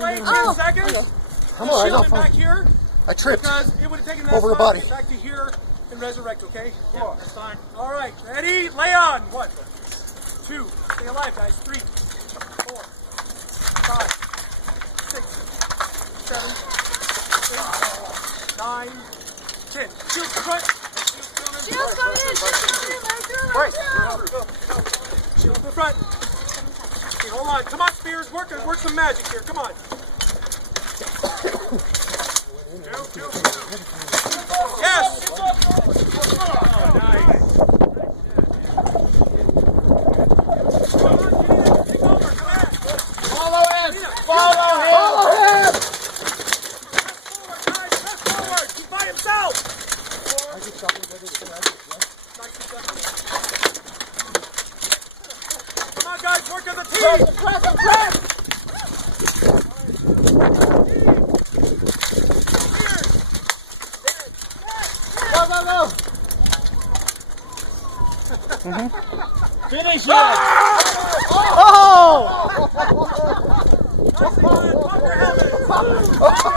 wait 10 seconds. Okay. I'm all right, Shield back here. I tripped. Because it would have taken over the body. Back to here and resurrect, okay? Yeah, that's fine. All right, ready? Lay on. 1, 2, stay alive, guys. 3, 4, 5, 6, 7, 8, 9, 10. Shield front. Shield's coming in. Right. Shield in the front. Okay, hold on. Come on, Spears. Work some magic here. Come on. Yes! Oh, nice. Follow him! Follow him! Press forward! He's by himself! Come on, guys, work as a team! Press! Go! Finish it! Oh!